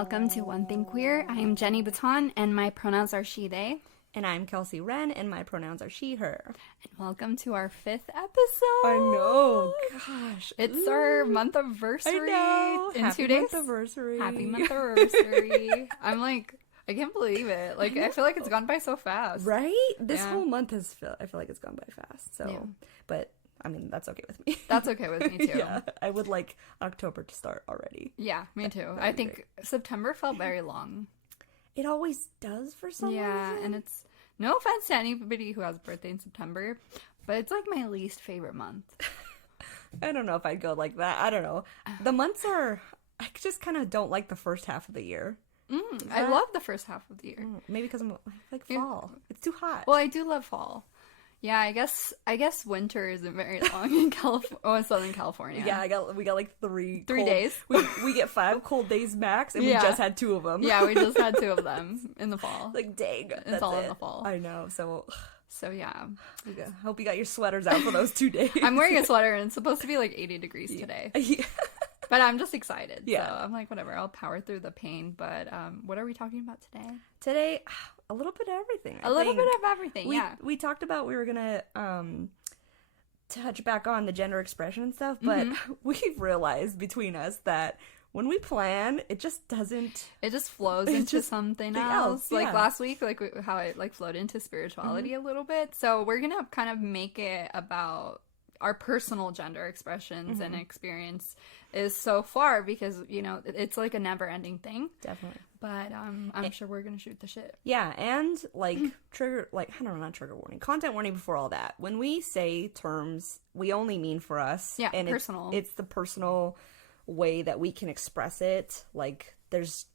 welcome to One Thing Queer. I am Jenny Baton, and my pronouns are she, they. And I'm Kelsey Wren, and my pronouns are she, her. And welcome to our 5th episode. I know, gosh. It's our month anniversary. I know. In Happy 2 days. month anniversary. Happy month anniversary. I'm like, I can't believe it. Like, I feel like it's gone by so fast. Right? This whole month I feel like it's gone by fast. So, but I mean, that's okay with me. That's okay with me too. Yeah, I would like October to start already. Yeah, me too. I think great. September felt very long. It always does for some reason. Yeah, and it's no offense to anybody who has a birthday in September, but it's like my least favorite month. I don't know if I'd go like that. I don't know. The months are, I just kind of don't like the first half of the year. I love the first half of the year. Maybe because I'm like fall. It's too hot. Well, I do love fall. Yeah, I guess winter isn't very long in Southern California. Yeah, we got like three days. We get 5 cold days max, and we just had 2 of them. Yeah, we just had 2 of them in the fall. Like, dang, it's all in the fall. I know. So yeah. I hope you got your sweaters out for those 2 days. I'm wearing a sweater, and it's supposed to be like 80 degrees today. Yeah. But I'm just excited. Yeah. So I'm like, whatever, I'll power through the pain. But what are we talking about today? Today, a little bit of everything. A little bit of everything, yeah. We talked about we were going to touch back on the gender expression and stuff, but we've realized between us that when we plan, it just doesn't... It just flows into something else. Like last week, like how it like flowed into spirituality a little bit. So we're going to kind of make it about our personal gender expressions and experience is so far, because you know it's like a never-ending thing. Definitely. But I'm sure we're gonna shoot the shit. Yeah, and like trigger, like I don't know, not trigger warning, content warning before all that. When we say terms, we only mean for us. Yeah, and personal. It's the personal way that we can express it. Like it's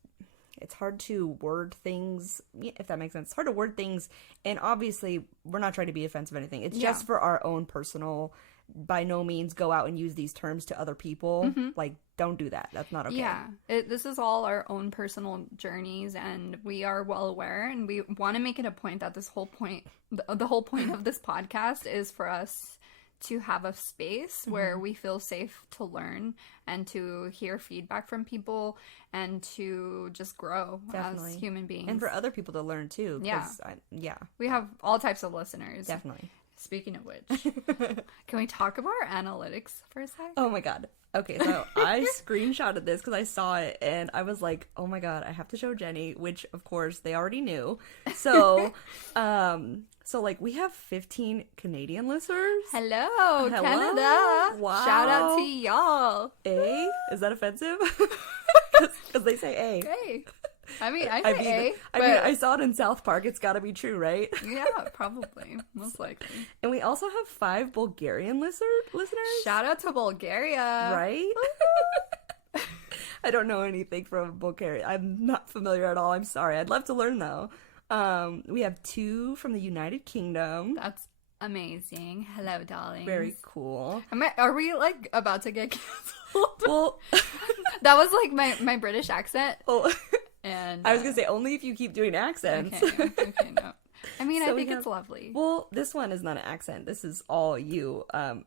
hard to word things, if that makes sense. It's hard to word things, and obviously we're not trying to be offensive or anything. It's just for our own personal. By no means go out and use these terms to other people. Like, don't do that. That's not okay. Yeah, this is all our own personal journeys, and we are well aware, and we want to make it a point that this whole point, the whole point of this podcast is for us to have a space where we feel safe to learn and to hear feedback from people and to just grow as human beings. And for other people to learn too. Yeah. We have all types of listeners. Definitely. Speaking of which, can we talk about our analytics for a sec? Oh my god. Okay, so I screenshotted this because I saw it and I was like, oh my god, I have to show Jenny, which of course they already knew. So, like we have 15 Canadian listeners. Hello, Canada. Wow. Shout out to y'all. A? Is that offensive? Because they say A. Hey. I mean, I say A. I saw it in South Park. It's gotta be true, right? Yeah, probably. Most likely. And we also have 5 Bulgarian listeners. Shout out to Bulgaria. Right? I don't know anything from Bulgaria. I'm not familiar at all. I'm sorry. I'd love to learn, though. We have 2 from the United Kingdom. That's amazing. Hello, darling. Very cool. Are we, like, about to get canceled? Well... That was, like, my British accent. Oh... And I was gonna say only if you keep doing accents. Okay, no. I mean, so I think it's lovely. Well, this one is not an accent. This is all you.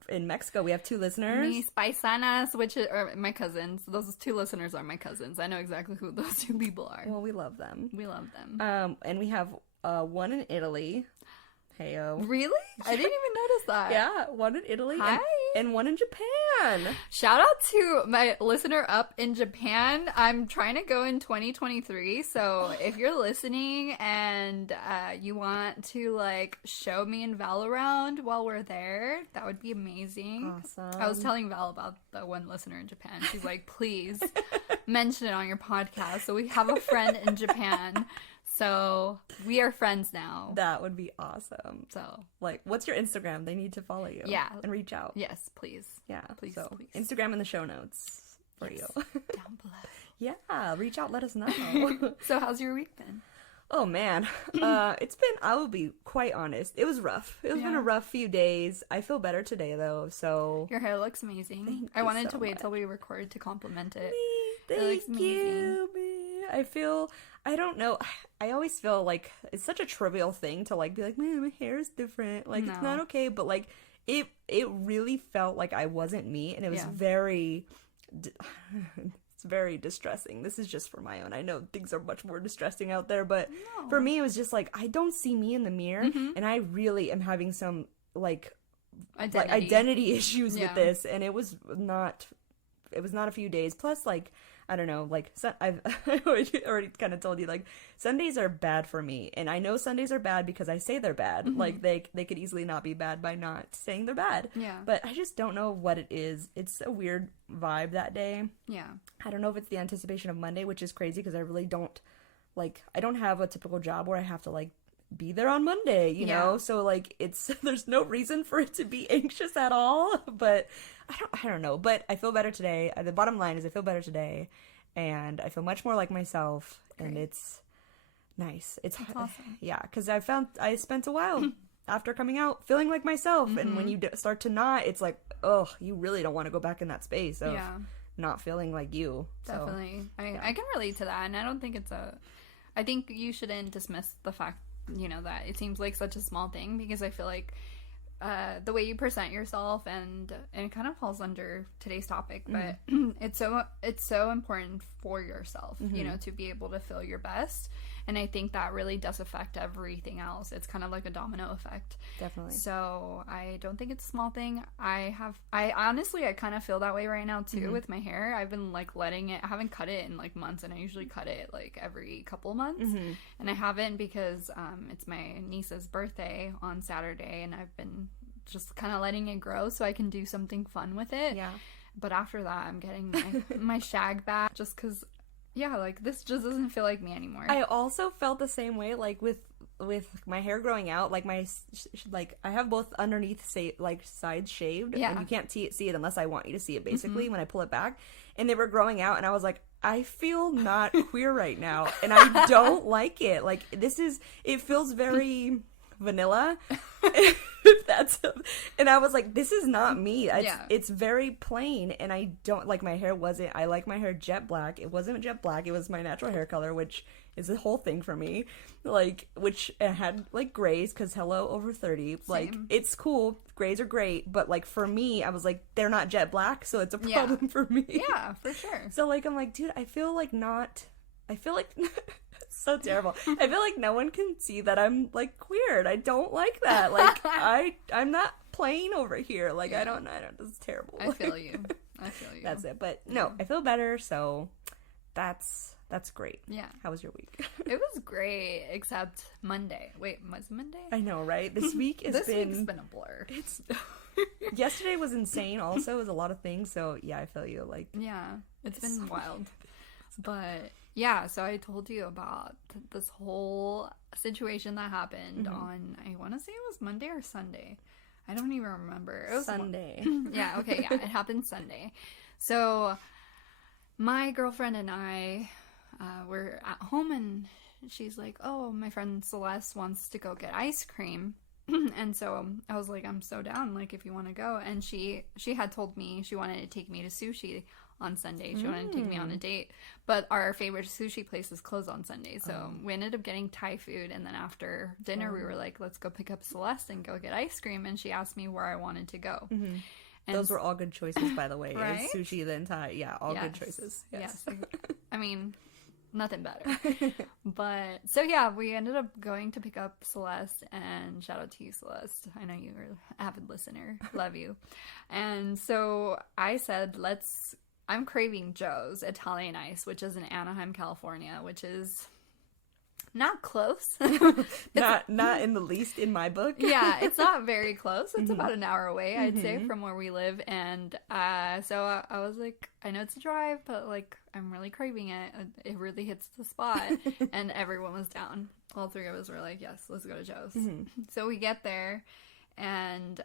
In Mexico, we have 2 listeners. Mis paisanas, which are my cousins. Those 2 listeners are my cousins. I know exactly who those 2 people are. Well, we love them. We love them. And we have 1 in Italy. Heyo. Really? I didn't even notice that. Yeah, 1 in Italy. Hi. And 1 in Japan. Shout out to my listener up in Japan. I'm trying to go in 2023, so if you're listening and you want to like show me and Val around while we're there, that would be amazing. Awesome. I was telling Val about the 1 listener in Japan. She's like, please mention it on your podcast. So we have a friend in Japan. So we are friends now. That would be awesome. So, like, what's your Instagram? They need to follow you. Yeah. And reach out. Yes, please. Yeah. Please, so, please. Instagram in the show notes for you. Down below. Yeah. Reach out. Let us know. So how's your week been? Oh, man. It's been, I will be quite honest, it was rough. It's been a rough few days. I feel better today, though, so. Your hair looks amazing. I wanted to wait till we recorded to compliment it. Thank you. I don't know. I always feel like it's such a trivial thing to like be like, man, my hair is different. Like, it's not okay. But like, it really felt like I wasn't me. And it was very It's very distressing. This is just for my own. I know things are much more distressing out there, but No. for me, it was just like, I don't see me in the mirror, and I really am having some, like identity issues with this, and it was not a few days. Plus, like, I don't know, like, I've already kind of told you, like, Sundays are bad for me, and I know Sundays are bad because I say they're bad. Like, they could easily not be bad by not saying they're bad. Yeah. But I just don't know what it is. It's a weird vibe that day. Yeah. I don't know if it's the anticipation of Monday, which is crazy because I really don't, like, I don't have a typical job where I have to, like, be there on Monday, you know? So, like, there's no reason for it to be anxious at all, but I don't know, but I feel better today. The bottom line is I feel better today, and I feel much more like myself. Great. And it's nice. It's awesome. Yeah, because I spent a while after coming out feeling like myself, and when you start to not, it's like, oh, you really don't want to go back in that space of not feeling like you. Definitely. So, I can relate to that, and I don't think I think you shouldn't dismiss the fact, you know, that it seems like such a small thing, because I feel like the way you present yourself, and it kind of falls under today's topic, but it's so important for yourself, you know, to be able to feel your best. And I think that really does affect everything else. It's kind of like a domino effect. Definitely. So I don't think it's a small thing. I honestly, I kind of feel that way right now too with my hair. I've been like letting it, I haven't cut it in like months, and I usually cut it like every couple months. And I haven't because it's my niece's birthday on Saturday, and I've been just kind of letting it grow so I can do something fun with it. Yeah. But after that, I'm getting my shag back, just because, yeah, like, this just doesn't feel like me anymore. I also felt the same way, like, with my hair growing out, like, I have both underneath, like, sides shaved, and you can't see it unless I want you to see it, basically, when I pull it back, and they were growing out, and I was like, I feel not queer right now, and I don't like it. Like, it feels very vanilla. And I was like, this is not me. It's very plain, and I don't like my hair. I like my hair jet black. It wasn't jet black, it was my natural hair color, which is a whole thing for me, like, which it had like grays, because hello, over 30. Same. Like, it's cool, grays are great, but like for me, I was like, they're not jet black, so it's a problem for me. Yeah, for sure. So like, I'm like, dude, I feel like so terrible. I feel like no one can see that I'm like queer. I don't like that. Like, I'm not plain over here. Like, I don't. This is terrible. I feel you. That's it. But no, I feel better. So that's great. Yeah. How was your week? It was great, except Monday. Wait, was it Monday? I know, right? This week week's been a blur. Yesterday was insane. Also, it was a lot of things. So yeah, I feel you. Like, yeah, it's been wild. But yeah, so I told you about this whole situation that happened on, I want to say it was Monday or Sunday. I don't even remember. It was Sunday. Yeah, okay, yeah, it happened Sunday. So my girlfriend and I were at home, and she's like, oh, my friend Celeste wants to go get ice cream. And so I was like, I'm so down, like, if you want to go. And she had told me she wanted to take me to sushi on Sunday. She wanted to take me on a date, but our favorite sushi place is closed on Sunday, so we ended up getting Thai food, and then after dinner we were like, let's go pick up Celeste and go get ice cream, and she asked me where I wanted to go. And those were all good choices, by the way. Right? Sushi, then Thai. Yeah, all good choices. Yes. I mean, nothing better. But so yeah, we ended up going to pick up Celeste, and shout out to you, Celeste. I know you're an avid listener. Love you. And so I said, I'm craving Joe's Italian Ice, which is in Anaheim, California, which is not close. not in the least in my book. Yeah, it's not very close. It's about an hour away, I'd say, from where we live. And so I was like, I know it's a drive, but like, I'm really craving it. It really hits the spot. And everyone was down. All three of us were like, yes, let's go to Joe's. So we get there, and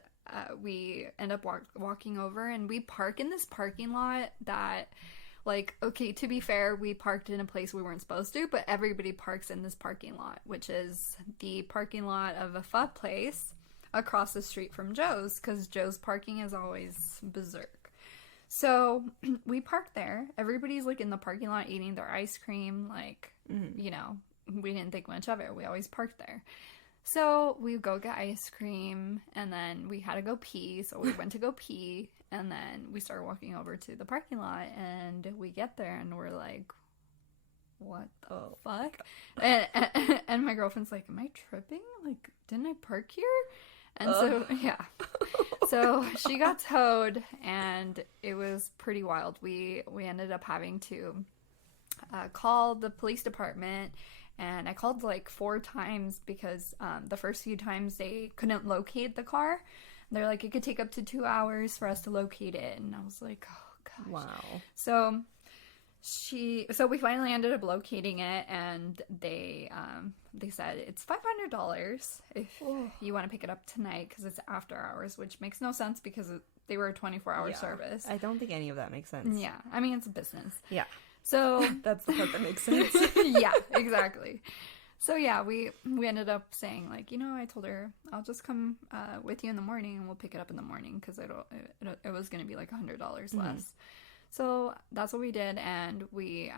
we end up walking over, and we park in this parking lot that, like, okay, to be fair, we parked in a place we weren't supposed to, but everybody parks in this parking lot, which is the parking lot of a pho place across the street from Joe's, because Joe's parking is always berserk. So we parked there. Everybody's like in the parking lot eating their ice cream. Like, you know, we didn't think much of it. We always parked there. So we go get ice cream, and then we had to go pee. So we went to go pee, and then we started walking over to the parking lot, and we get there, and we're like, what the fuck? And my girlfriend's like, am I tripping? Like, didn't I park here? And so, yeah. So she got towed, and it was pretty wild. We ended up having to call the police department. And I called like 4 times because the first few times they couldn't locate the car. They're like, it could take up to 2 hours for us to locate it. And I was like, oh, gosh. Wow. So we finally ended up locating it, and they said it's $500 if you want to pick it up tonight because it's after hours, which makes no sense because they were a 24-hour service. I don't think any of that makes sense. Yeah. I mean, it's a business. Yeah. So that's the part that makes sense. Yeah, exactly. So yeah, we ended up saying like, I told her I'll just come with you in the morning and we'll pick it up in the morning because it was going to be like $100 less. So that's what we did, and we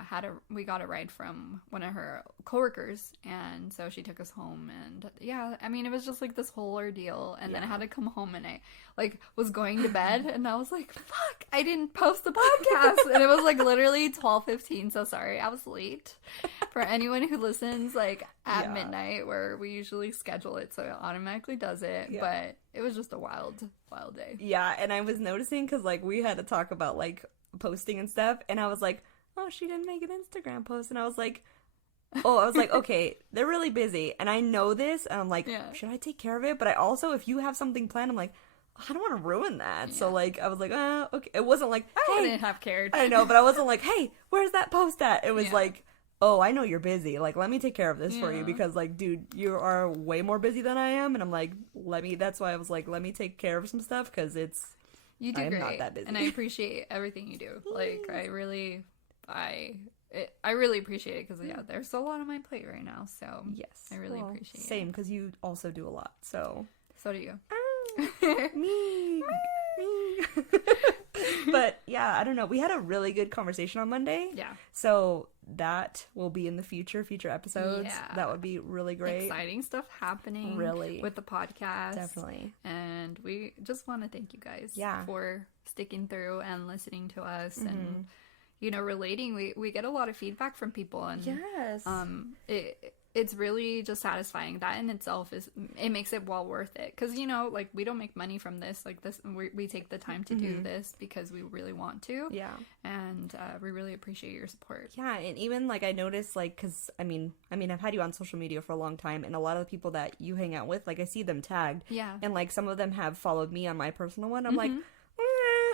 got a ride from one of her coworkers, and so she took us home, and yeah, I mean, it was just like this whole ordeal, and then I had to come home, and I like was going to bed, and I was like, fuck, I didn't post the podcast, and it was like literally 12:15, so sorry, I was late. For anyone who listens like at midnight, where we usually schedule it, so it automatically does it, but it was just a wild day. Yeah, and I was noticing because like we had to talk about like posting and stuff, and I was like, oh, she didn't make an Instagram post, and I was like, okay, they're really busy, and I know this, and I'm like, should I take care of it? But I also, if you have something planned, I'm like, I don't want to ruin that. So like I was like, okay. It wasn't like, hey, I wouldn't have cared. I know, but I wasn't like, hey, where's that post at? It was like, oh, I know you're busy, like let me take care of this for you, because like, dude, you are way more busy than I am, and I'm like, that's why I was like, let me take care of some stuff, because you do great, not that busy. And I appreciate everything you do. Like, I really appreciate it because there's a lot on my plate right now. So yes, I really appreciate it. Same, because you also do a lot. So do you. Me. But yeah, I don't know. We had a really good conversation on Monday. Yeah. So that will be in the future episodes. Yeah. That would be really great. Exciting stuff happening. Really. With the podcast. Definitely. And we just want to thank you guys for sticking through and listening to us and, relating. We get a lot of feedback from people, and it's really just satisfying. That in itself it makes it well worth it, because like we don't make money from this, like this we take the time to do this because we really want to, and we really appreciate your support. And even like I noticed, like, because I mean I've had you on social media for a long time, and a lot of the people that you hang out with, like I see them tagged, and like some of them have followed me on my personal one. I'm like,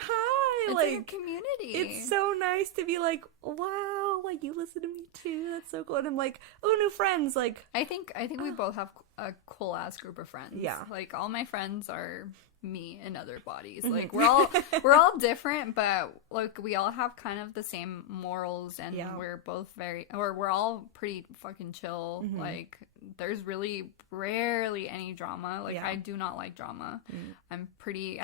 hi, it's like a community. It's so nice to be like, wow, like you listen to me too, that's so cool. And I'm like, oh, new friends. Like I think we both have a cool ass group of friends. Like all my friends are me in other bodies. Like we're all different, but like we all have kind of the same morals, and we're all pretty fucking chill. Like there's really rarely any drama. Like I do not like drama. I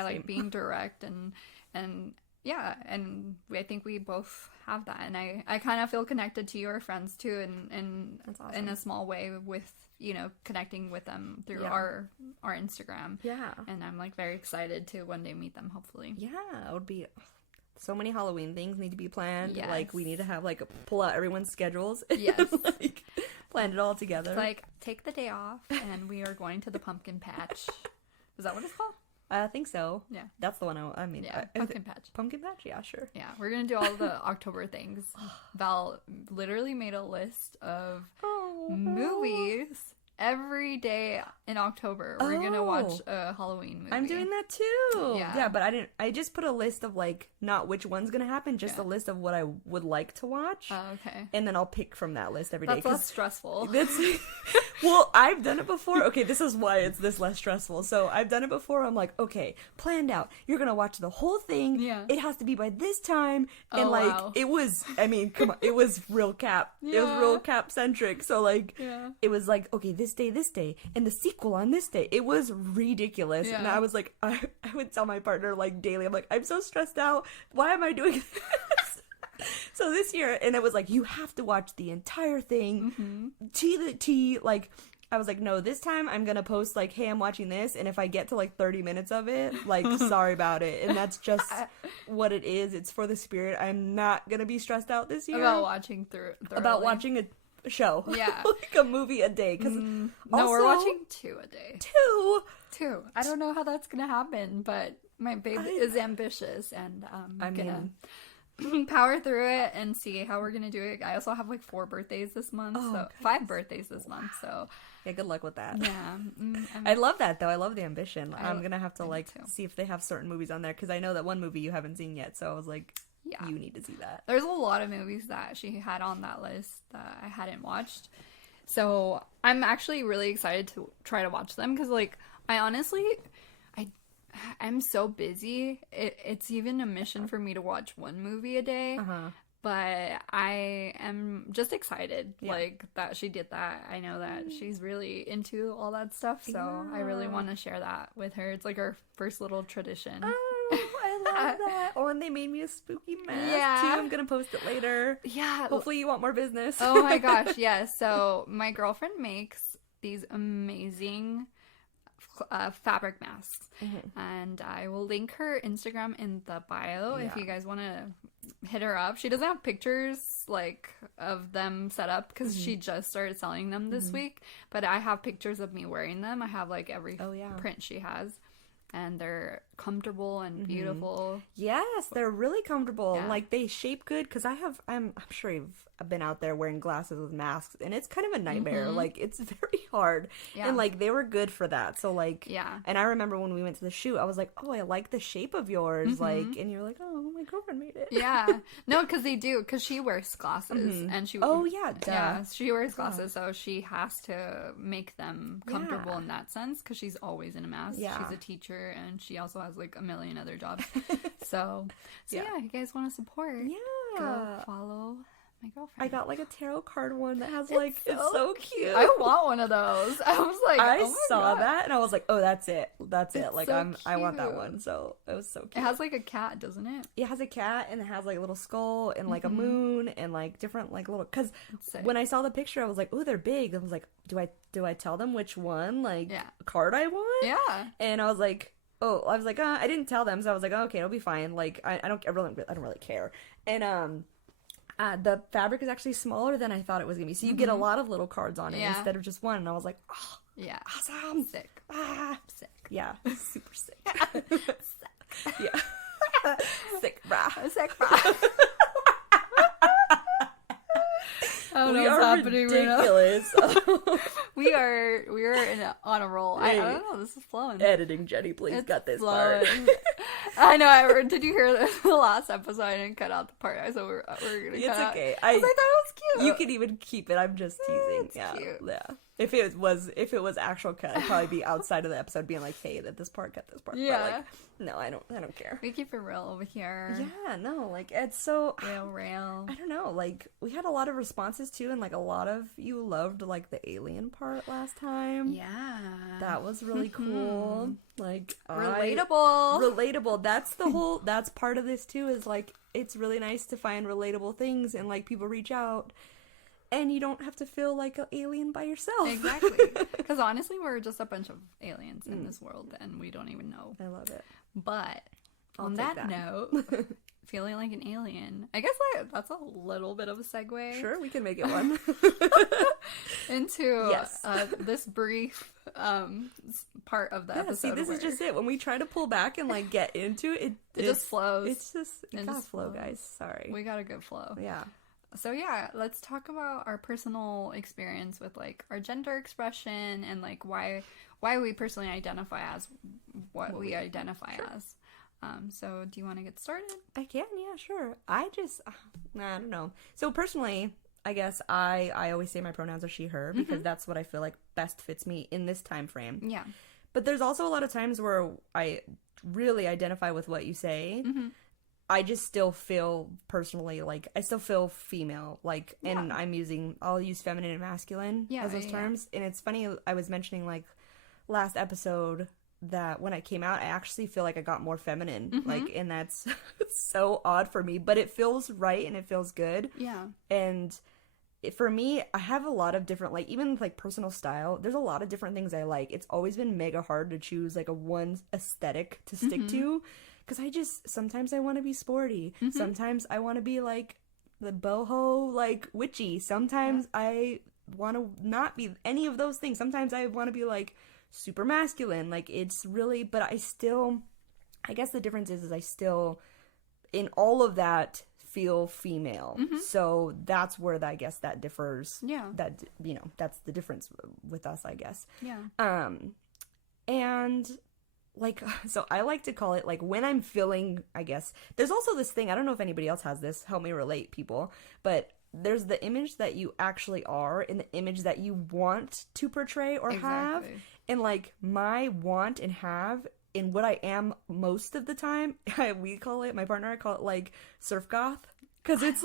like being direct, and I think we both have that, and I kind of feel connected to your friends too, and that's awesome. in a small way with connecting with them through our Instagram. And I'm like very excited to one day meet them, hopefully. It would be so many Halloween things need to be planned. Like we need to have like pull out everyone's schedules. Like plan it all together. It's like take the day off and we are going to the pumpkin patch. Is that what it's called? I think so. Yeah. That's the one pumpkin patch. Pumpkin patch? Yeah, sure. Yeah, we're going to do all the October things. Val literally made a list of movies every day in October. We're going to watch a Halloween movie. I'm doing that too. Yeah, but I just put a list of like, not which one's going to happen, just a list of what I would like to watch. Oh, okay. And then I'll pick from that list every day. That's less stressful. Well, I've done it before. Okay, this is why it's this less stressful. So I've done it before. I'm like, okay, planned out. You're going to watch the whole thing. Yeah. It has to be by this time. And wow. It was, come on, it was real cap. It was real cap centric. So like, it was like, okay, this day, and the sequel on this day. It was ridiculous. And I was like, I would tell my partner like daily, I'm like, I'm so stressed out. Why am I doing this? So this year, and it was like, you have to watch the entire thing, T to T, like, I was like, no, this time I'm gonna post like, hey, I'm watching this, and if I get to like 30 minutes of it, like, sorry about it. And that's just what it is. It's for the spirit. I'm not gonna be stressed out this year about watching about watching a show. Yeah. Like a movie a day. Because no, we're watching 2 a day. 2. I don't know how that's gonna happen, but my babe is ambitious, and I'm gonna power through it and see how we're gonna do it. I also have like 4 birthdays this month, so 5 birthdays this month. So yeah, good luck with that. yeah, I love that though. I love the ambition. I'm gonna have to like see if they have certain movies on there, because I know that one movie you haven't seen yet. So I was like, yeah, you need to see that. There's a lot of movies that she had on that list that I hadn't watched, so I'm actually really excited to try to watch them, because like I honestly, I'm so busy. It's even a mission for me to watch 1 movie a day. But I am just excited, like, that she did that. I know that she's really into all that stuff, so I really want to share that with her. It's like our first little tradition. Oh, I love that. Oh, and they made me a spooky mask, too. I'm gonna post it later. Yeah. Hopefully you want more business. Oh my gosh, yes. So my girlfriend makes these amazing fabric masks, and I will link her Instagram in the bio if you guys want to hit her up. She doesn't have pictures like of them set up because she just started selling them this week, but I have pictures of me wearing them. I have like every print she has, and they're comfortable and beautiful. Yes, they're really comfortable. Like, they shape good, because I'm sure you've been out there wearing glasses with masks, and it's kind of a nightmare. Like, it's very hard. And like, they were good for that. So like, and I remember when we went to the shoot, I was like, oh, I like the shape of yours. Like, and you're like, oh, my girlfriend made it. No, because they do, because she wears glasses, and she she wears glasses, so she has to make them comfortable in that sense, because she's always in a mask. She's a teacher, and she also has like a million other jobs. so yeah, you guys want to support, go follow my girlfriend. I got like a tarot card one that has like, it's so cute. I want one of those. I was like, I saw that and I was like, oh, that's it. Like, so I want that one. So it was so cute. It has like a cat, doesn't it? It has a cat, and it has like a little skull and like a moon and like different like little, because when I saw the picture, I was like, oh, they're big. I was like, do I tell them which one like card I want? Yeah. And I was like, I didn't tell them, so I was like, oh, okay, it'll be fine. Like, I don't really care. And the fabric is actually smaller than I thought it was gonna be, so you get a lot of little cards on it instead of just one. And I was like, oh, yeah, awesome, sick, sick, yeah, super sick, yeah, sick, brah. I don't know what's happening ridiculous. Right now. we are on a roll. I don't know. This is flowing. Editing, Jenny, please cut this part. I know. Did you hear the last episode? I didn't cut out the part. So we're gonna cut it's okay. Out. I thought it was cute. You can even keep it. I'm just teasing. Cute. Yeah. If it was actual cut, I'd probably be outside of the episode being like, hey, cut this part. Yeah. But like, no, I don't care. We keep it real over here. Yeah, no, like, it's so real. I don't know, like, we had a lot of responses too, and like a lot of you loved like the alien part last time. Yeah, that was really cool. Like, relatable. That's part of this too, is like, it's really nice to find relatable things, and like, people reach out, and you don't have to feel like an alien by yourself. Exactly. Because honestly, we're just a bunch of aliens in this world, and we don't even know. I love it. But on that note, feeling like an alien, I guess that's a little bit of a segue. Sure, we can make it one. into this brief part of the episode. See, this is just it. When we try to pull back and like get into it, it just flows. It gotta flow, guys. Sorry. We got a good flow. Yeah. So yeah, let's talk about our personal experience with like our gender expression, and like why we personally identify as what we identify as. So do you want to get started? I can, yeah, sure. I don't know. So personally, I guess I always say my pronouns are she, her, because that's what I feel like best fits me in this time frame. Yeah. But there's also a lot of times where I really identify with what you say. I just still feel personally like I still feel female, like, and I'll use feminine and masculine as those terms. And it's funny, I was mentioning like last episode that when I came out, I actually feel like I got more feminine, like, and that's so odd for me, but it feels right and it feels good. Yeah. And for me, I have a lot of different, like, even like personal style. There's a lot of different things I like. It's always been mega hard to choose like a one aesthetic to stick to, because sometimes I want to be sporty. Sometimes I want to be like the boho, like witchy. Sometimes I want to not be any of those things. Sometimes I want to be like super masculine. Like, it's really, but I guess the difference is I still, in all of that, feel female. So that's where I guess that differs. Yeah. That, that's the difference with us, I guess. Yeah. And like, so I like to call it like when I'm feeling, I guess, there's also this thing, I don't know if anybody else has this, help me relate, people, but there's the image that you actually are and the image that you want to portray or have. And like my want and have in what I am most of the time, my partner, I call it like surf goth, because it's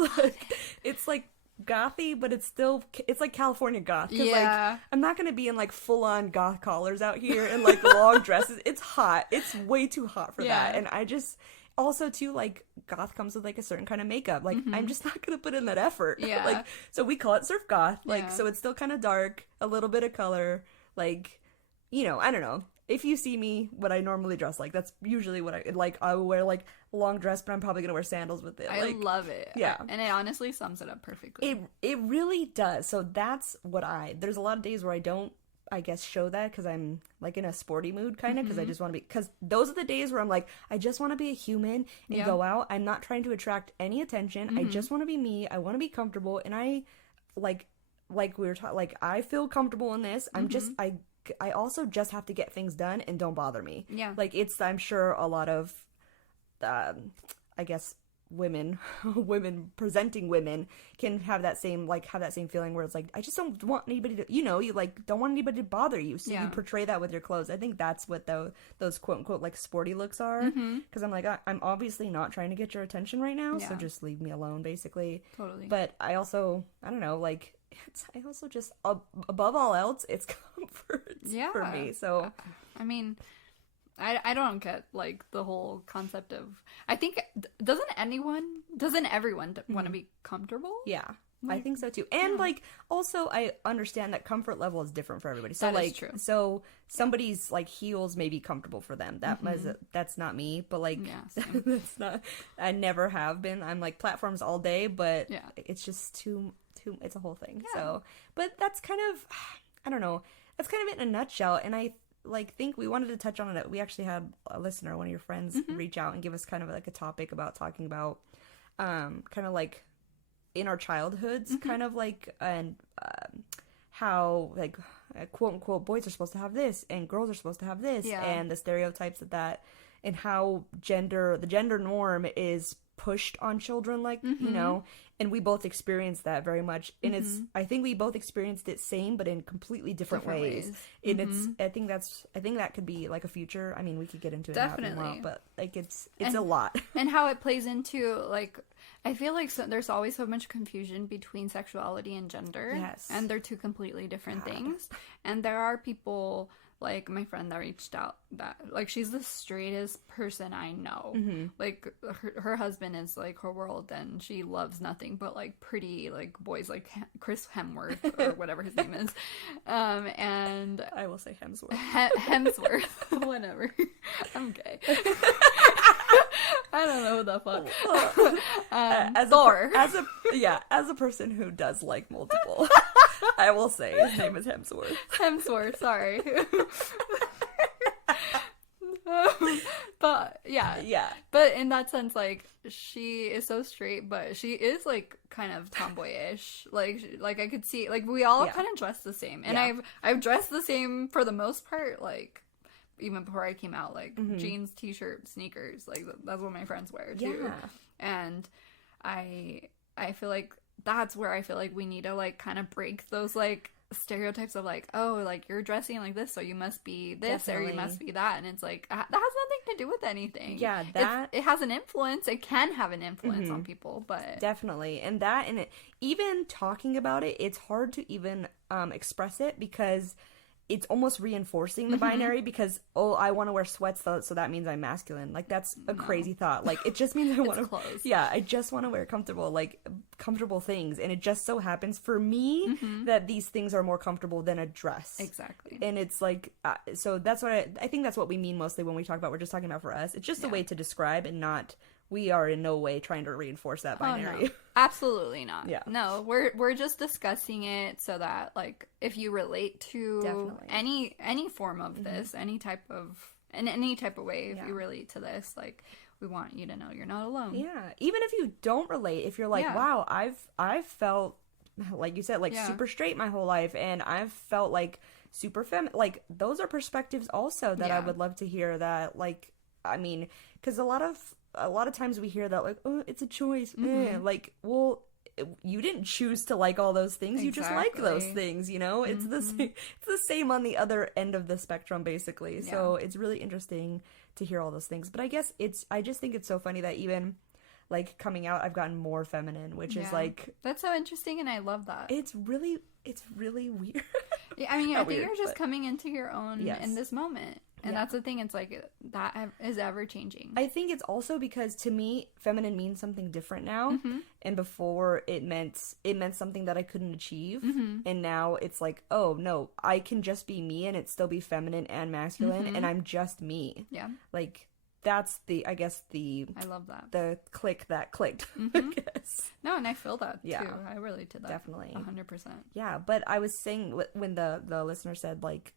like gothy, but it's like California goth, because like I'm not gonna be in like full-on goth collars out here and like long dresses. It's hot, it's way too hot for that. And I just also too, like, goth comes with like a certain kind of makeup, like I'm just not gonna put in that effort. Like, so we call it surf goth, like, so it's still kind of dark, a little bit of color, like, I don't know. If you see me, what I normally dress like, that's usually what I like. I will wear like a long dress, but I'm probably gonna wear sandals with it. I like, love it. Yeah, and it honestly sums it up perfectly. It really does. So that's what there's a lot of days where I don't, I guess, show that because I'm like in a sporty mood, kind of, because I just want to be. Because those are the days where I'm like, I just want to be a human and go out. I'm not trying to attract any attention. I just want to be me. I want to be comfortable, and I like we were talking. Like, I feel comfortable in this. I'm just I also just have to get things done and don't bother me. Yeah. Like, I'm sure a lot of, I guess, women presenting women can have that same feeling where it's like, I just don't want anybody to, you like don't want anybody to bother you. So you portray that with your clothes. I think that's what those quote unquote like sporty looks are. Because I'm like, I'm obviously not trying to get your attention right now. So just leave me alone, basically. Totally. But I also, I don't know, like, I also just, above all else, it's comfort for me. So, I mean, I don't get like the whole concept of, I think, doesn't everyone want to be comfortable? Yeah. Like, I think so too. And like, also, I understand that comfort level is different for everybody. So that is true. So somebody's like heels may be comfortable for them. That's not me, but like, that's not, I never have been. I'm like platforms all day, but it's just too, it's a whole thing. So, but that's kind of, I don't know, that's kind of it in a nutshell. And I like think we wanted to touch on it. We actually had a listener, one of your friends, reach out and give us kind of like a topic about talking about kind of like in our childhoods, kind of like, and how like quote unquote boys are supposed to have this and girls are supposed to have this, and the stereotypes of that, and how the gender norm is pushed on children, like, and we both experienced that very much, and I think we both experienced it same but in completely different ways. And it's I think that could be like a future, I mean, we could get into it definitely, but like it's a lot. And how it plays into, like, I feel like there's always so much confusion between sexuality and gender. Yes. And they're two completely different things. And there are people, like my friend that reached out, that, like, she's the straightest person I know. Like, her husband is, like, her world, and she loves nothing but, like, pretty, like, boys like Chris Hemsworth, or whatever his name is. And I will say Hemsworth. Hemsworth. Whatever. I'm gay. I don't know who the fuck. Thor. As a person who does like multiple, I will say his name is Hemsworth. Hemsworth, sorry. But yeah. But in that sense, like, she is so straight, but she is like kind of tomboyish. Like I could see, like, we all kind of dress the same, and I've dressed the same for the most part, like, even before I came out, like, jeans, t-shirt, sneakers, like, that's what my friends wear too. And I feel like that's where I feel like we need to, like, kind of break those, like, stereotypes of, like, oh, like, you're dressing like this, so you must be this, or you must be that, and it's like, that has nothing to do with anything. It has an influence. It can have an influence on people, but definitely. And even talking about it, it's hard to even express it, because it's almost reinforcing the binary because, oh, I want to wear sweats, so that means I'm masculine. Like, that's a crazy thought. Like, it just means I want to, clothes. yeah, I just want to wear comfortable things. And it just so happens for me that these things are more comfortable than a dress. Exactly. And it's like, so that's what I think that's what we mean mostly when we talk about, we're just talking about for us. It's just a way to describe and not, we are in no way trying to reinforce that binary. Oh, no. Absolutely not. Yeah. No, we're just discussing it so that, like, if you relate to any form of this, any type of way, if you relate to this, like, we want you to know you're not alone. Yeah. Even if you don't relate, if you're like, wow, I've felt, like you said, like super straight my whole life, and I've felt like super feminine, like, those are perspectives also that I would love to hear. That, like, I mean, because a lot of times we hear that, like, oh, it's a choice. Like, well, you didn't choose to like all those things. You just like those things, you know? It's the same on the other end of the spectrum, basically. So it's really interesting to hear all those things. But I just think it's so funny that even, like, coming out, I've gotten more feminine, which is, like... That's so interesting, and I love that. It's really weird. Yeah, I mean, I think you're just coming into your own in this moment. And that's the thing, it's like, that is ever changing. I think it's also because, to me, feminine means something different now. And before, it meant something that I couldn't achieve. And now it's like, oh, no, I can just be me and it still be feminine and masculine, and I'm just me. Yeah. Like, that's I love that. The click that clicked, I guess. No, and I feel that, too. I relate to that. Definitely. 100%. Yeah, but I was saying, when the listener said, like,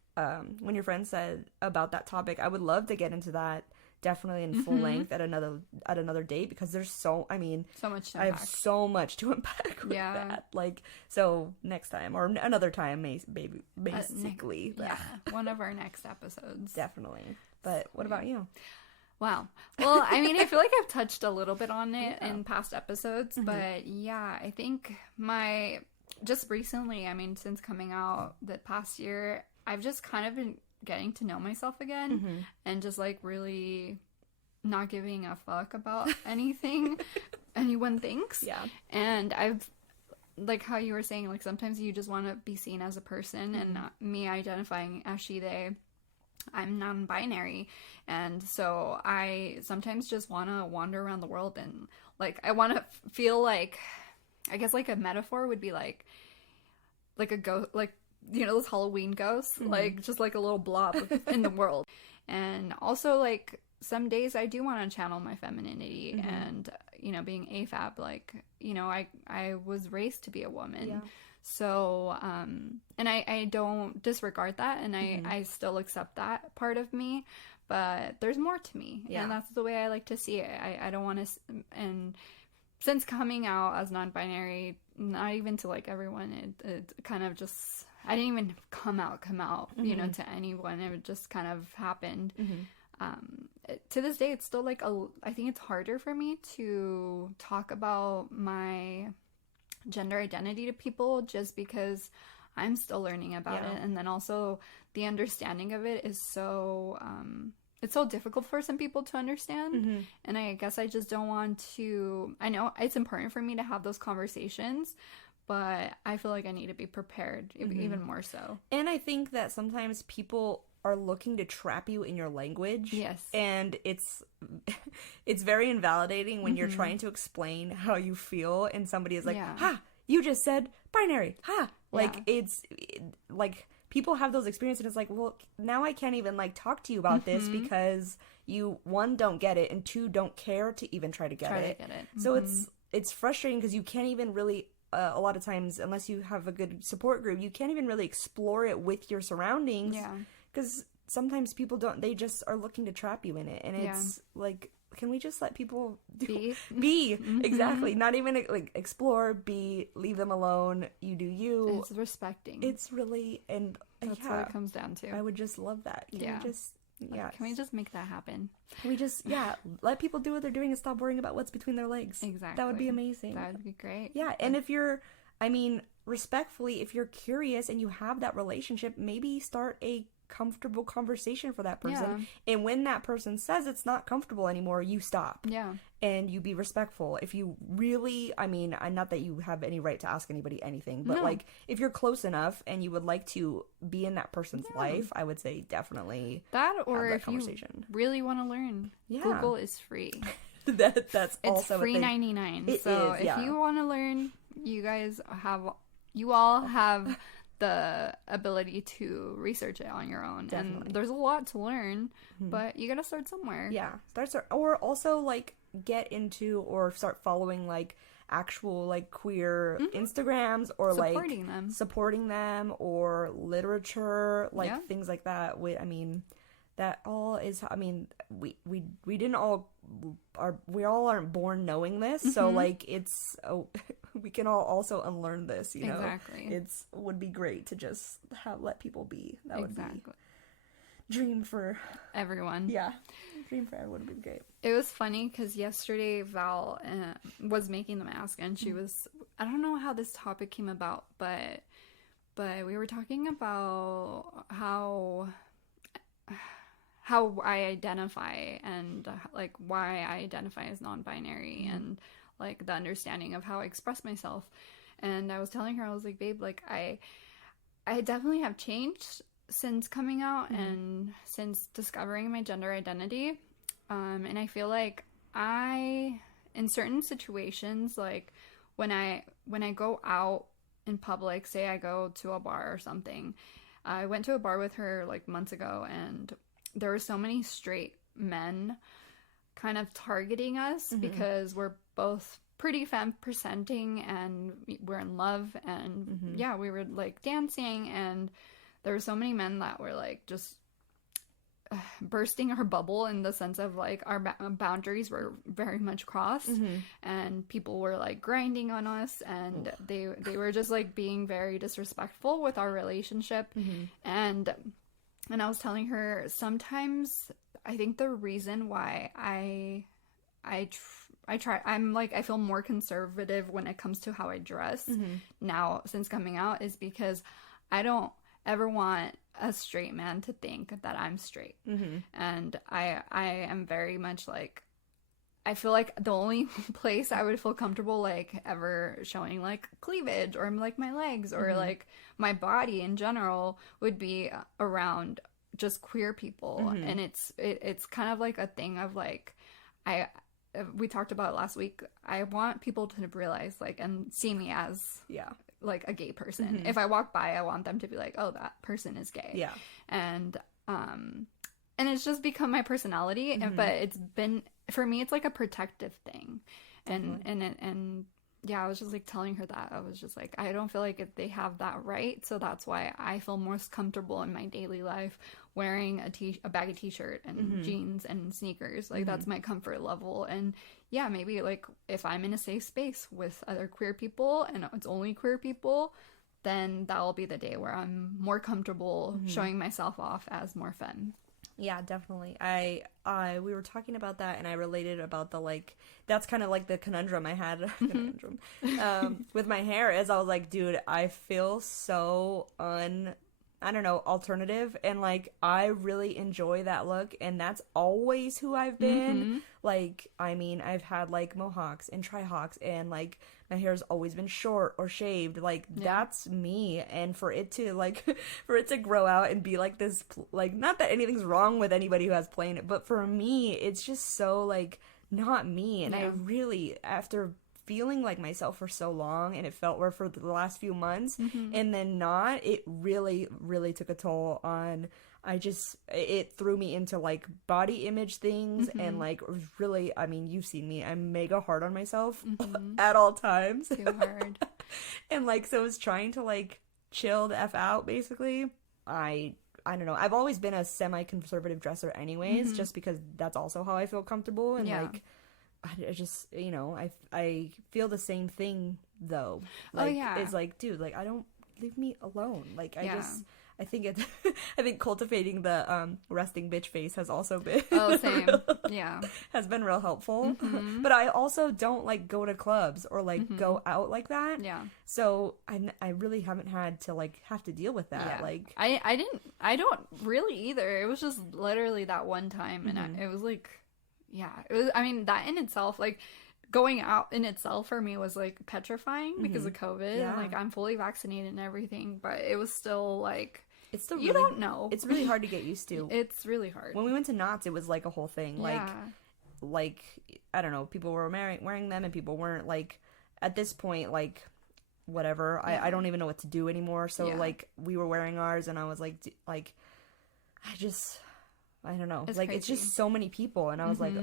when your friend said about that topic, I would love to get into that definitely in full length at another date, because there's so much to I have so much to unpack with that. Like, so next time or another time, basically. One of our next episodes. Definitely. But what about you? Wow. Well, I mean, I feel like I've touched a little bit on it in past episodes, but yeah, I think just recently, I mean, since coming out the past year, I've just kind of been getting to know myself again and just, like, really not giving a fuck about anything anyone thinks. Yeah. And I've, like how you were saying, like, sometimes you just want to be seen as a person, and not me identifying as she, they. I'm non-binary, and so I sometimes just want to wander around the world, and, like, I want to feel like, I guess, like, a metaphor would be like a ghost, like, you know, those Halloween ghosts, like, just like a little blob in the world. And also, like, some days I do want to channel my femininity, and, you know, being AFAB, like, you know, I was raised to be a woman. Yeah. So, and I don't disregard that, and I still accept that part of me, but there's more to me, and that's the way I like to see it. I don't want to, and since coming out as non-binary, not even to, like, everyone, it kind of just, I didn't even come out, you know, to anyone. It just kind of happened. To this day, it's still, like, I think it's harder for me to talk about my gender identity to people, just because I'm still learning about it, and then also the understanding of it is so it's so difficult for some people to understand, and I guess I just don't want to. I know it's important for me to have those conversations, but I feel like I need to be prepared even more so. And I think that sometimes people are looking to trap you in your language. Yes. And it's very invalidating when you're trying to explain how you feel, and somebody is like, ha, you just said binary, ha. Like, like, people have those experiences, and it's like, well, now I can't even, like, talk to you about this because you, one, don't get it, and two, don't care to even try to get it. So it's frustrating because you can't even really, a lot of times, unless you have a good support group, you can't even really explore it with your surroundings. Yeah. Because sometimes people don't, they just are looking to trap you in it. And it's like, can we just let people be? Exactly. Not even, like, explore, be, leave them alone. You do you. It's respecting. It's really, and that's what it comes down to. I would just love that. Can we just make that happen? Can we just, let people do what they're doing and stop worrying about what's between their legs? Exactly. That would be amazing. That would be great. Yeah. And if you're, I mean, respectfully, if you're curious and you have that relationship, maybe start a comfortable conversation for that person. And when that person says it's not comfortable anymore, you stop. Yeah. And you be respectful. If you really, I mean, not that you have any right to ask anybody anything, but like if you're close enough and you would like to be in that person's life, I would say definitely that, or have that if conversation. You really want to learn, Google is free. That's it's also free 99. So if you want to learn, you all have the ability to research it on your own. Definitely. And there's a lot to learn, but you gotta start somewhere. Yeah, or also like get into or start following like actual like queer Instagrams, or supporting them, or literature, like things like that. I mean, that all is, I mean, we didn't all we all aren't born knowing this, so like it's we can all also unlearn this, you know. Exactly. Would be great to just let people be. That would be dream for everyone. Yeah, dream for everyone would be great. It was funny because yesterday Val was making the mask, and she was, I don't know how this topic came about, but we were talking about how I identify, and like why I identify as non-binary, and like the understanding of how I express myself. And I was telling her, I was like, babe, like I definitely have changed since coming out and since discovering my gender identity. And I feel like in certain situations, like when I go out in public, say I go to a bar or something, I went to a bar with her like months ago, and there were so many straight men kind of targeting us because we're both pretty femme presenting and we're in love, and we were like dancing, and there were so many men that were like just bursting our bubble, in the sense of like our boundaries were very much crossed, and people were like grinding on us, and they were just like being very disrespectful with our relationship. And I was telling her, sometimes I think the reason why I feel more conservative when it comes to how I dress now since coming out, is because I don't ever want a straight man to think that I'm straight. And I am very much like, I feel like the only place I would feel comfortable like ever showing like cleavage or like my legs or like my body in general would be around just queer people. And it's kind of like a thing of like, we talked about it last week, I want people to realize like and see me as like a gay person. If I walk by, I want them to be like, oh, that person is gay. And it's just become my personality. But it's been, for me, it's like a protective thing. And yeah, I was just like telling her that. I was just like, I don't feel like they have that right. So that's why I feel most comfortable in my daily life wearing a baggy t-shirt and jeans and sneakers. Like that's my comfort level. And yeah, maybe like if I'm in a safe space with other queer people and it's only queer people, then that'll be the day where I'm more comfortable showing myself off as more femme. Yeah, definitely. We were talking about that, and I related about the like, that's kind of like the conundrum I had with my hair, is I was like, dude, I feel so I don't know, alternative, and like I really enjoy that look, and that's always who I've been. Like, I mean, I've had like mohawks and trihawks, and like my hair's always been short or shaved. Like that's me, and for it to grow out and be like this, like, not that anything's wrong with anybody who has plain it, but for me it's just so like not me. And I really, after feeling like myself for so long, and it felt where for the last few months, and then not, it really took a toll on, it threw me into like body image things, and like really, I mean, you've seen me, I'm mega hard on myself at all times. Too hard. And like, so I was trying to like chill the F out, basically. I don't know, I've always been a semi-conservative dresser anyways, just because that's also how I feel comfortable, and like I just, you know, I feel the same thing though. Like, it's like, dude, like, I don't, leave me alone. Like, I think it I think cultivating the resting bitch face has also been Same. Yeah. has been real helpful. Mm-hmm. But I also don't like go to clubs or like go out like that. Yeah. So I really haven't had to like have to deal with that. Yeah. Like I don't really either. It was just literally that one time, and it was like, yeah, it was. I mean, that in itself, like going out in itself for me was like petrifying because of COVID. Yeah. Like I'm fully vaccinated and everything, but it was still like, it's still you don't know. It's really hard to get used to. It's really hard. When we went to Knott's, it was like a whole thing. Yeah. Like I don't know, people were wearing them and people weren't. Like at this point, like whatever. Yeah. I don't even know what to do anymore. So Yeah. like we were wearing ours, and I was like I don't know. It's like crazy. it's just so many people, and I was like,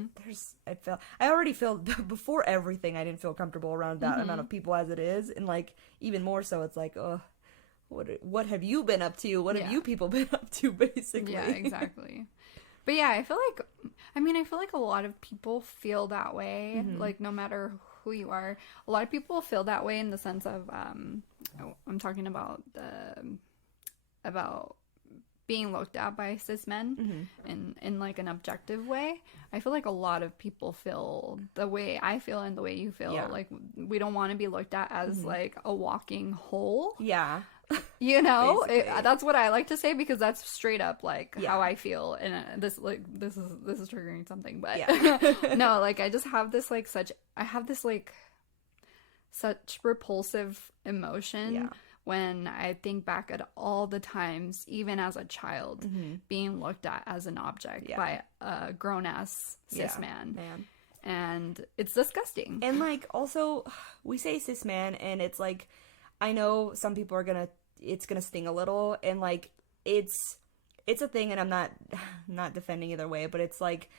I already feel before everything, I didn't feel comfortable around that amount of people as it is, and like even more so, it's like, oh, what have you been up to? What have you people been up to, basically? Yeah, exactly. But yeah, I feel like a lot of people feel that way, like no matter who you are. A lot of people feel that way in the sense of, I'm talking about being looked at by cis men in like an objective way. I feel like a lot of people feel the way I feel and the way you feel. Yeah. Like we don't want to be looked at as like a walking hole. Yeah. You know, Basically. that's what I like to say because that's straight up like Yeah. how I feel, and this is triggering something, but Yeah. no, like I just have this like such repulsive emotion Yeah. when I think back at all the times, even as a child, being looked at as an object by a grown ass cis man, and it's disgusting. And like also, we say cis man, and it's like, I know some people are it's gonna sting a little, and like it's a thing, and I'm not defending either way, but it's like,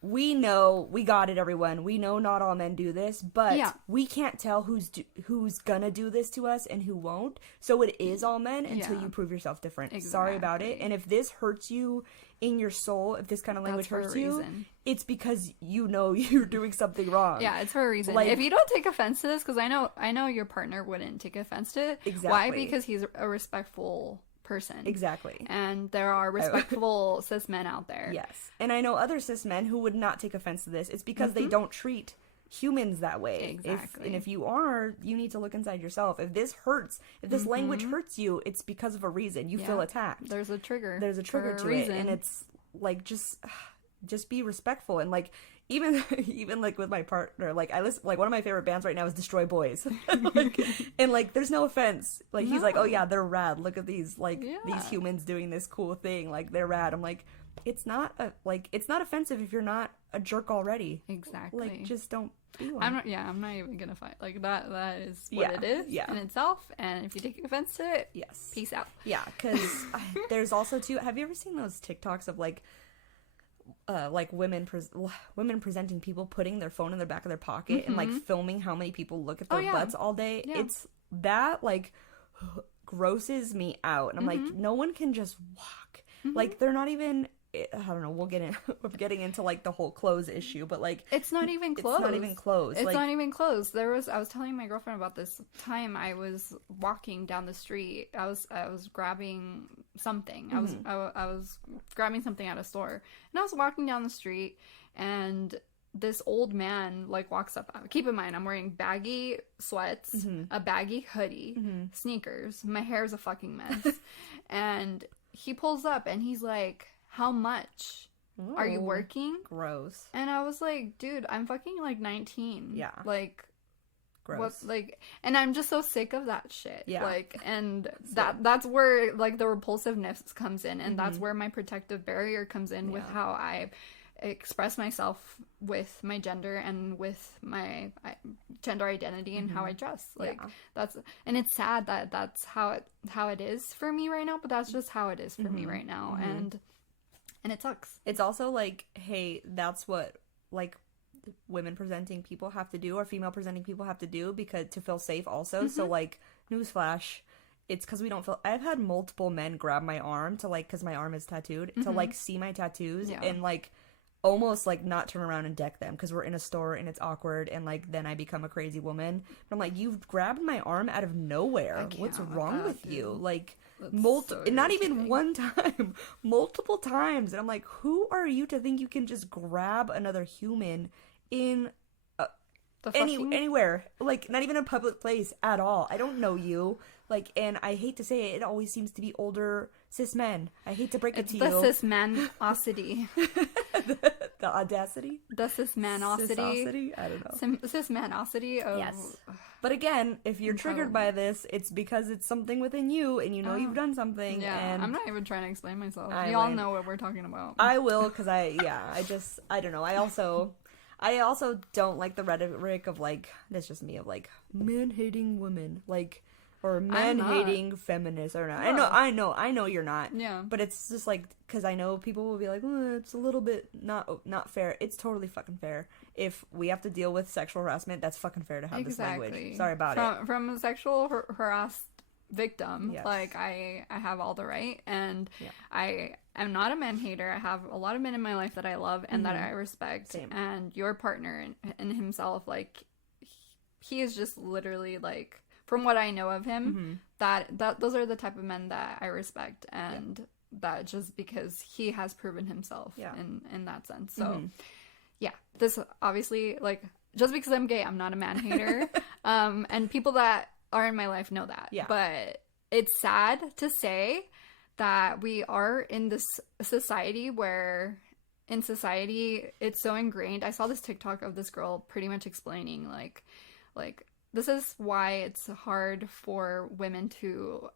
we know, we got it, everyone. We know not all men do this, but we can't tell who's gonna do this to us and who won't. So it is all men until you prove yourself different. Exactly. Sorry about it. And if this hurts you in your soul, if this kind of language hurts you, it's because you know you're doing something wrong. Yeah, it's for a reason. Like, if you don't take offense to this, because I know your partner wouldn't take offense to it. Exactly. Why? Because he's a respectful person. Exactly. And there are respectful cis men out there. Yes. And I know other cis men who would not take offense to this. It's because they don't treat humans that way. Exactly. If you are, you need to look inside yourself. If this hurts, if this language hurts you, it's because of a reason. You feel attacked. There's a trigger. There's a trigger to reason. it. And it's like, just be respectful. And like, even like with my partner, like I listen, like one of my favorite bands right now is Destroy Boys. Like, and like there's no offense. Like he's like, oh yeah, they're rad. Look at these these humans doing this cool thing. Like they're rad. I'm like, it's not offensive if you're not a jerk already. Exactly. Like just don't be one. I'm not even gonna fight. Like that is what it is in itself. And if you take offense to it, peace out. Yeah, because there's also too. Have you ever seen those TikToks of like women presenting people putting their phone in the back of their pocket and like filming how many people look at their butts all day? It's that like grosses me out, and I'm like, no one can just walk. Like they're not even, I don't know, we're getting into like the whole clothes issue, but like it's not even clothes. It's not even clothes. It's not even clothes. I was telling my girlfriend about this time I was walking down the street. I was grabbing something. I was grabbing something at a store, and I was walking down the street, and this old man like walks up. Keep in mind, I'm wearing baggy sweats, a baggy hoodie, sneakers. My hair's a fucking mess, and he pulls up and he's like, how much are you working? Gross. And I was like, dude, I'm fucking like 19. Yeah. Like, gross. What, like, and I'm just so sick of that shit. Yeah. Like, and that's where like the repulsiveness comes in, and that's where my protective barrier comes in with how I express myself with my gender and with my gender identity and how I dress. Like and it's sad that that's how it is for me right now, but that's just how it is for me right now. And it sucks. It's also like, hey, that's what like women presenting people have to do, or female presenting people have to do, because to feel safe also. So like, newsflash, it's because we don't feel. I've had multiple men grab my arm to like, because my arm is tattooed, to like see my tattoos, and like almost like not turn around and deck them because we're in a store and it's awkward and like then I become a crazy woman. But I'm like, you've grabbed my arm out of nowhere. What's wrong with you? Like not even one time, multiple times. And I'm like, who are you to think you can just grab another human in anywhere, like not even a public place at all? I don't know you. Like, and I hate to say it, it always seems to be older cis men. I hate to break it to you. The cis-manosity. the audacity? The cis-manosity. Cis-osity? I don't know. Cis-manosity of... Yes. But again, if you're triggered by this, it's because it's something within you and you know you've done something. Yeah, and I'm not even trying to explain myself. We all know what we're talking about. I will, because I don't know. I also don't like the rhetoric of, like, that's just me, of, like, man-hating women, like, or man-hating feminists, or not. No. I know you're not. Yeah. But it's just, like, because I know people will be like, it's a little bit not fair. It's totally fucking fair. If we have to deal with sexual harassment, that's fucking fair to have this language. Sorry about it. From a sexual harassed victim, yes. Like, I have all the right, and I am not a man hater. I have a lot of men in my life that I love and that I respect. Same. And your partner in himself, like, he is just literally, like, from what I know of him, that those are the type of men that I respect, and that just because he has proven himself in that sense. So this obviously, like, just because I'm gay, I'm not a man hater. And people that are in my life know that. Yeah. But it's sad to say that we are in this society where it's so ingrained. I saw this TikTok of this girl pretty much explaining like this is why it's hard for women to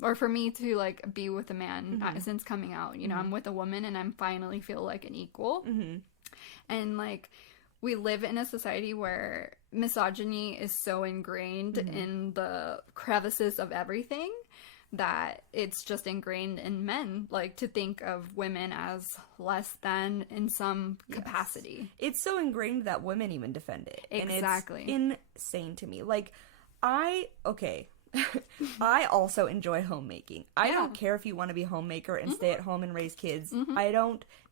or for me to, like, be with a man since coming out. You know, I'm with a woman and I'm finally feel like an equal. And, like, we live in a society where misogyny is so ingrained in the crevices of everything that it's just ingrained in men, like, to think of women as less than in some capacity. It's so ingrained that women even defend it. Exactly. And it's insane to me. Like, I also enjoy homemaking. I don't care if you want to be a homemaker and stay at home and raise kids.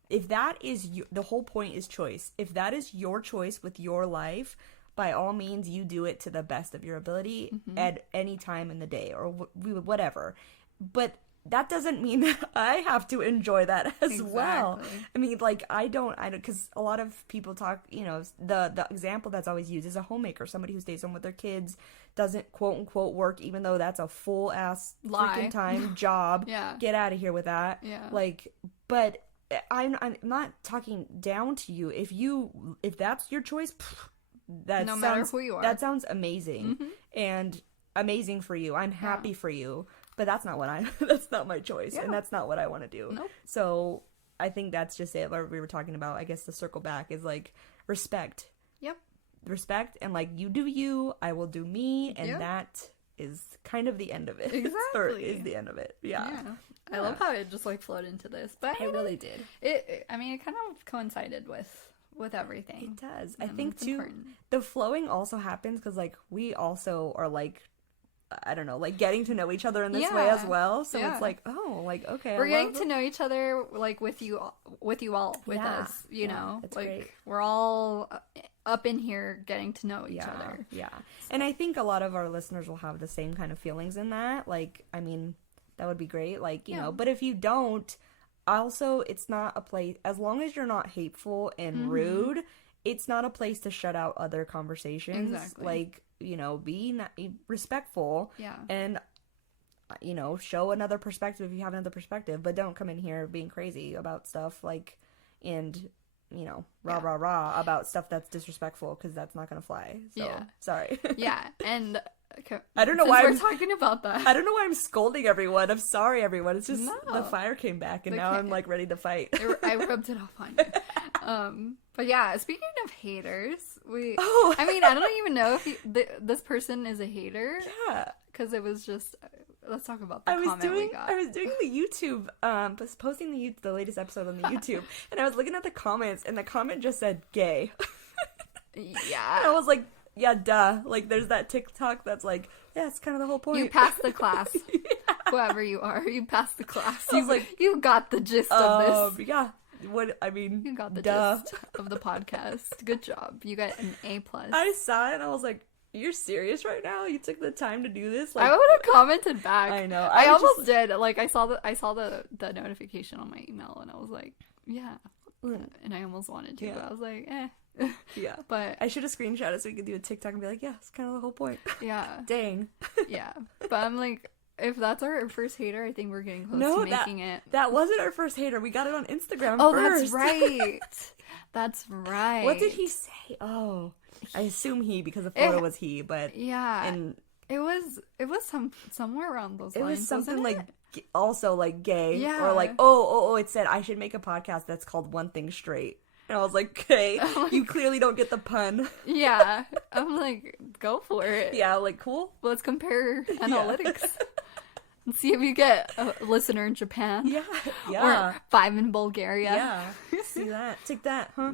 If that is the whole point is choice. If that is your choice with your life, by all means, you do it to the best of your ability at any time in the day or whatever. But that doesn't mean that I have to enjoy that as well. I mean, like, I don't, because a lot of people talk, you know, the example that's always used is a homemaker, somebody who stays home with their kids, doesn't quote unquote work, even though that's a full ass freaking time job. Get out of here with that. Like, but I'm not talking down to you. If that's your choice, no matter who you are, that sounds amazing and amazing for you. I'm happy for you, but that's not that's not my choice, and that's not what I want to do. Nope. So I think that's just it. What we were talking about, I guess, the circle back is, like, respect. Respect, and, like, you do you, I will do me, and that is kind of the end of it. Exactly. Or is the end of it. I love how it just, like, flowed into this, but it really did. It kind of coincided with everything. It does. I think too important. The flowing also happens because, like, we also are, like, I don't know, like, getting to know each other in this way as well. So it's like, oh, like, okay, we're getting to know each other, like, with you all with us, you know, like, great. We're all up in here getting to know each other. And I think a lot of our listeners will have the same kind of feelings in that. Like, I mean, that would be great, like, you know, but if you don't, also, it's not a place, as long as you're not hateful and rude, it's not a place to shut out other conversations. Like, you know, be respectful and, you know, show another perspective if you have another perspective, but don't come in here being crazy about stuff, like, and, you know, rah about stuff that's disrespectful, because that's not gonna fly. So, sorry. And I don't know why we're talking about that. I don't know why I'm scolding everyone. I'm sorry, everyone. It's just the fire came back, and now I'm, like, ready to fight. I rubbed it off on you. But yeah, speaking of haters, I mean, I don't even know if this person is a hater. Because it was just, let's talk about the comment we got. I was doing the YouTube, posting the latest episode on the YouTube, and I was looking at the comments, and the comment just said gay. And I was like, yeah, duh. Like, there's that TikTok that's like, yeah, it's kind of the whole point. You passed the class. Whoever you are, you passed the class. You got the gist of this. what I mean, You got the duh. gist of the podcast. Good job. You got an A+. I saw it and I was like, you're serious right now? You took the time to do this? I would have commented back. I know. I was almost did. Like I saw the notification on my email and I was like, yeah. And I almost wanted to, but I was like, eh. Yeah. But I should have screenshot it so we could do a TikTok and be like, yeah, it's kind of the whole point. yeah. Dang. Yeah. But I'm like, if that's our first hater, I think we're getting close to making it. That wasn't our first hater. We got it on Instagram Oh, first. that's right. That's right. What did he say? Oh, I assume he, because the photo was he, but yeah. and it was somewhere around those lines. it was something wasn't like it? Also like gay, Yeah. or like oh, it said I should make a podcast that's called One Thing Straight. And I was like, okay, you clearly don't get the pun. Yeah. I'm like, go for it. Yeah, like, cool. Let's compare analytics. And see if you get a listener in Japan. Yeah. Or 5 in Bulgaria. Yeah. See that? Take that, huh?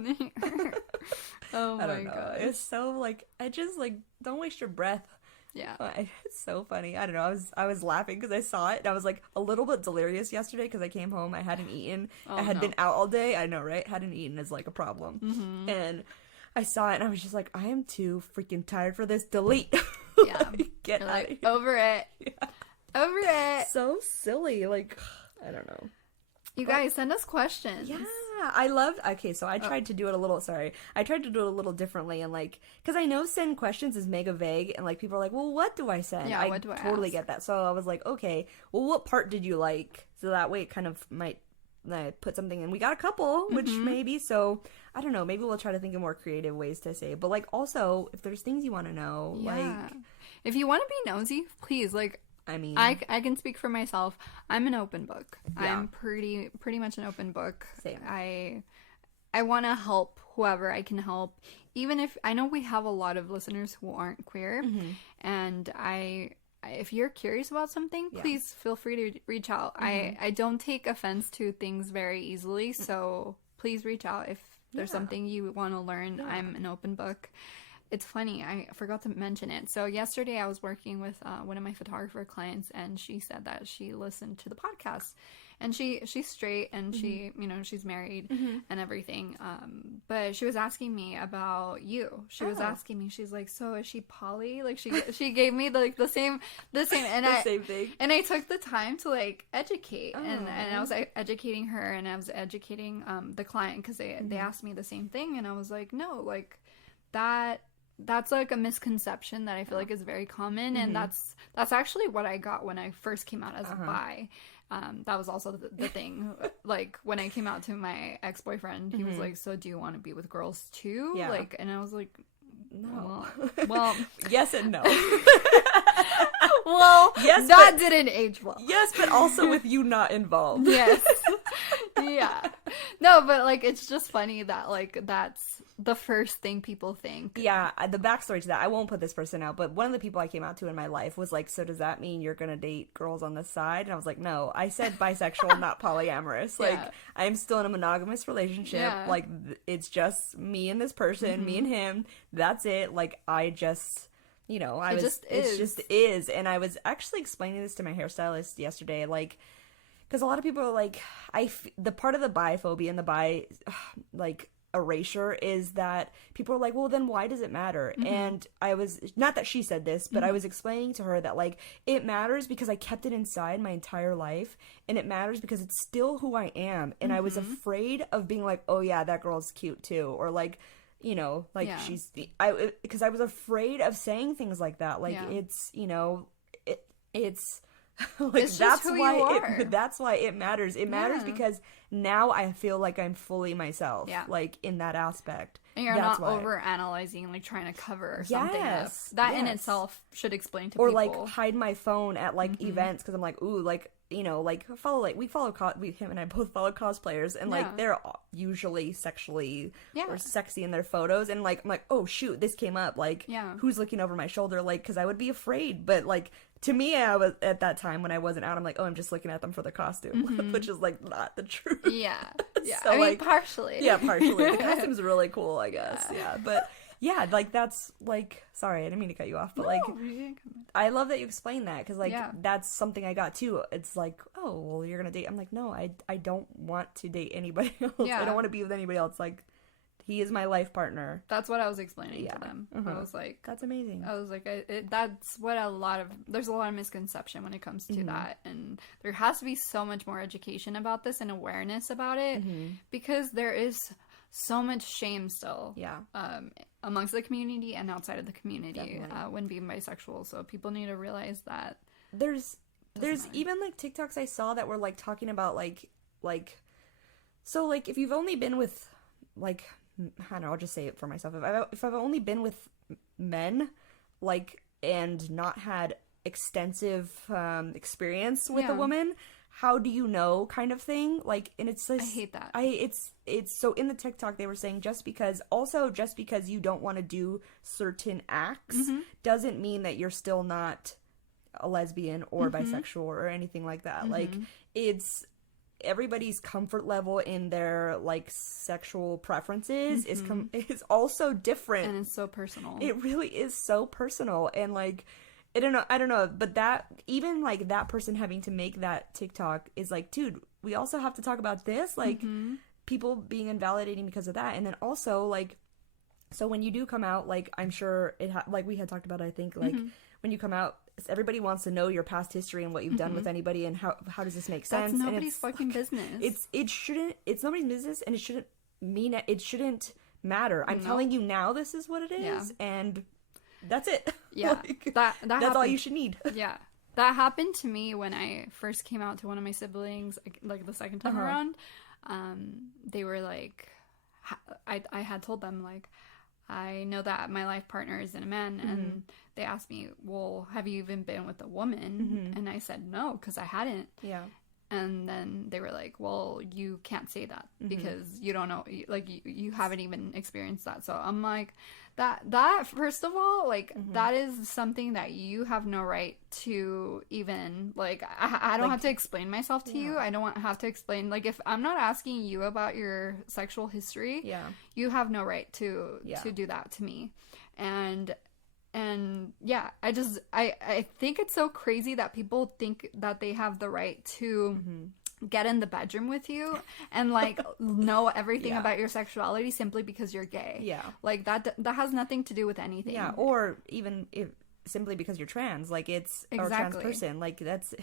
Oh I my don't know. god. It's so, like, I just, like, don't waste your breath. Yeah. It's so funny. I don't know. I was laughing because I saw it and I was like a little bit delirious yesterday because I came home. I hadn't eaten. I had been out all day. I know, right? Hadn't eaten is like a problem. Mm-hmm. And I saw it and I was just like, I am too freaking tired for this. Delete. Yeah. Get You're out like, of here. over it. Yeah. Over it. So silly. Like, I don't know. You guys send us questions. Yeah, I loved. Okay, so I tried to do it a little. Sorry, I tried to do it a little differently, and like, because I know send questions is mega vague, and like people are like, well, what do I send? Yeah, what do I totally ask? get that. So I was like, okay, well, what part did you like? So that way, it kind of might put something in. We got a couple, which maybe. So I don't know. Maybe we'll try to think of more creative ways to say. But like, also, if there's things you want to know, like, if you want to be nosy, please, like. I mean, I can speak for myself. I'm an open book. Yeah. I'm pretty much an open book. Same. I want to help whoever I can help. Even if I know we have a lot of listeners who aren't queer, and if you're curious about something, please feel free to reach out. I don't take offense to things very easily, so please reach out if there's something you want to learn. I'm an open book. It's funny, I forgot to mention it. So yesterday I was working with one of my photographer clients, and she said that she listened to the podcast. And she's straight, and she, you know, she's married and everything. But she was asking me about you. She was asking me, she's like, so is she poly? Like she gave me the same and same thing. And I took the time to like educate, and I was educating her, and I was educating the client, because they asked me the same thing, and I was like, no, like that's like a misconception that I feel like is very common, and that's actually what I got when I first came out as bi. That was also the thing. Like when I came out to my ex-boyfriend, he was like, "So do you want to be with girls too?" Yeah. Like, and I was like, No. Well, yes and no. well, yes, that didn't age well. Yes, but also with you not involved. Yes. Yeah. No, but like it's just funny that like that's the first thing people think. Yeah, the backstory to that, I won't put this person out, but one of the people I came out to in my life was like, so does that mean you're gonna date girls on the side? And I was like, no, I said bisexual, not polyamorous. Like, I'm still in a monogamous relationship. Yeah. Like, it's just me and this person, me and him. That's it. Like, I just, you know, it just is. And I was actually explaining this to my hairstylist yesterday, like, because a lot of people are like, the part of the biphobia and the like, erasure is that people are like, well, then why does it matter? And I was, not that she said this, but I was explaining to her that like it matters because I kept it inside my entire life, and it matters because it's still who I am, and I was afraid of being like, oh yeah, that girl's cute too, or like, you know, like because I was afraid of saying things like that, like it's, you know, it's like it's that's why that's why it matters. It matters because now I feel like I'm fully myself. Yeah. Like in that aspect. And you're not over analyzing, like trying to cover something up. That in itself should explain to people. Or like hide my phone at like events because I'm like, ooh, like, you know, like him and I both follow cosplayers, and like they're usually sexually or sexy in their photos, and like I'm like, oh shoot, this came up, like who's looking over my shoulder, like, because I would be afraid, but like to me, I was at that time when I wasn't out, I'm like, oh, I'm just looking at them for the costume, which is like not the truth. Yeah. So, I mean, like, partially. Yeah, partially. The costume's really cool, I guess. Yeah, but Yeah, like that's like, sorry, I didn't mean to cut you off, but No, like you didn't come in. I love that you explained that because like Yeah. that's something I got too. It's like, oh, well, you're gonna date. I'm like, no, I don't want to date anybody else. Yeah. I don't want to be with anybody else. Like, he is my life partner. That's what I was explaining Yeah. to them. Uh-huh. I was like, That's amazing. that's what there's a lot of misconception when it comes to that. And there has to be so much more education about this and awareness about it because there is so much shame still. Yeah. Amongst the community and outside of the community Definitely. when being bisexual. So people need to realize that. There's matter. even like TikToks I saw that were like talking about like so like if you've only been with like, I don't know, I'll just say it for myself. If I've only been with men, like, and not had extensive experience with a woman, how do you know, kind of thing? Like, and it's this, I hate that. It's so in the TikTok they were saying just because you don't want to do certain acts doesn't mean that you're still not a lesbian or bisexual or anything like that. Like, it's everybody's comfort level in their like sexual preferences is also different, and it's so personal. It really is so personal. And like I don't know, but that even like that person having to make that TikTok is like, dude, we also have to talk about this, like people being invalidating because of that. And then also like, so when you do come out, like I'm sure like we had talked about, I think like when you come out, everybody wants to know your past history and what you've done with anybody and how does this make sense. That's nobody's fucking business. It's nobody's business, and it shouldn't matter. I'm telling you now, this is what it is, and that's it. Yeah. Like, that's happened. All you should need. Yeah. That happened to me when I first came out to one of my siblings, like the second time around. They were like, I had told them like, I know that my life partner isn't a man, and they asked me, well, have you even been with a woman? And I said no, because I hadn't. Yeah. And then they were like, well, you can't say that because you don't know, like you haven't even experienced that. So I'm like, that first of all, like that is something that you have no right to even, like, I don't have to explain myself to you. I don't have to explain, like, if I'm not asking you about your sexual history, you have no right to do that to me. And yeah, I think it's so crazy that people think that they have the right to get in the bedroom with you and like know everything about your sexuality simply because you're gay. Yeah. Like that has nothing to do with anything. Yeah, or even if simply because you're trans, like it's or a trans person, like it's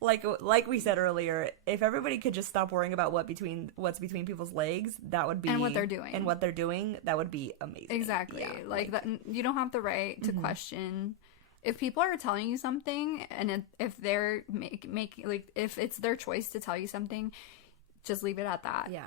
like we said earlier, if everybody could just stop worrying about what's between people's legs, that would be, and what they're doing, that would be amazing. Exactly. Yeah, like that, you don't have the right to question if people are telling you something, and if they're if it's their choice to tell you something, just leave it at that. Yeah.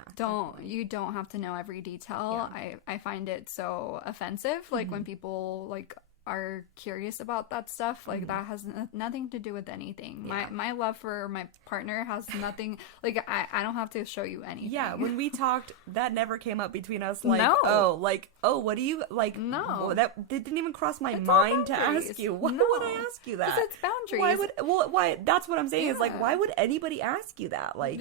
You don't have to know every detail. Yeah. I find it so offensive, like when people like are curious about that stuff, like that has nothing to do with anything. My love for my partner has nothing, like I don't have to show you anything. Yeah, when we talked, that never came up between us, like, what do you like? No, that didn't even cross my mind to ask you. Why would I ask you that? It's boundaries. Why that's what I'm saying, is like, why would anybody ask you that? Like,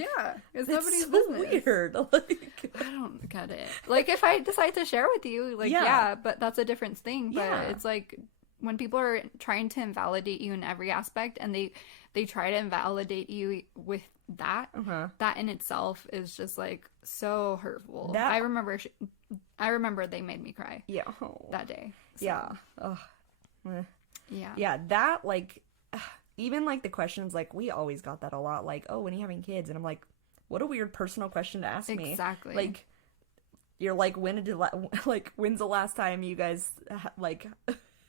it's nobody's so business. Weird. Like, I don't get it. Like, if I decide to share with you, like, but that's a different thing. But it's like, when people are trying to invalidate you in every aspect, and they try to invalidate you with that, that in itself is just like so hurtful. I remember they made me cry. Yeah. That day. So. Yeah. Yeah. That, like, even like the questions, like, we always got that a lot, like, oh, when are you having kids? And I'm like, what a weird personal question to ask me. Exactly. Like, you're like, when's the last time you guys like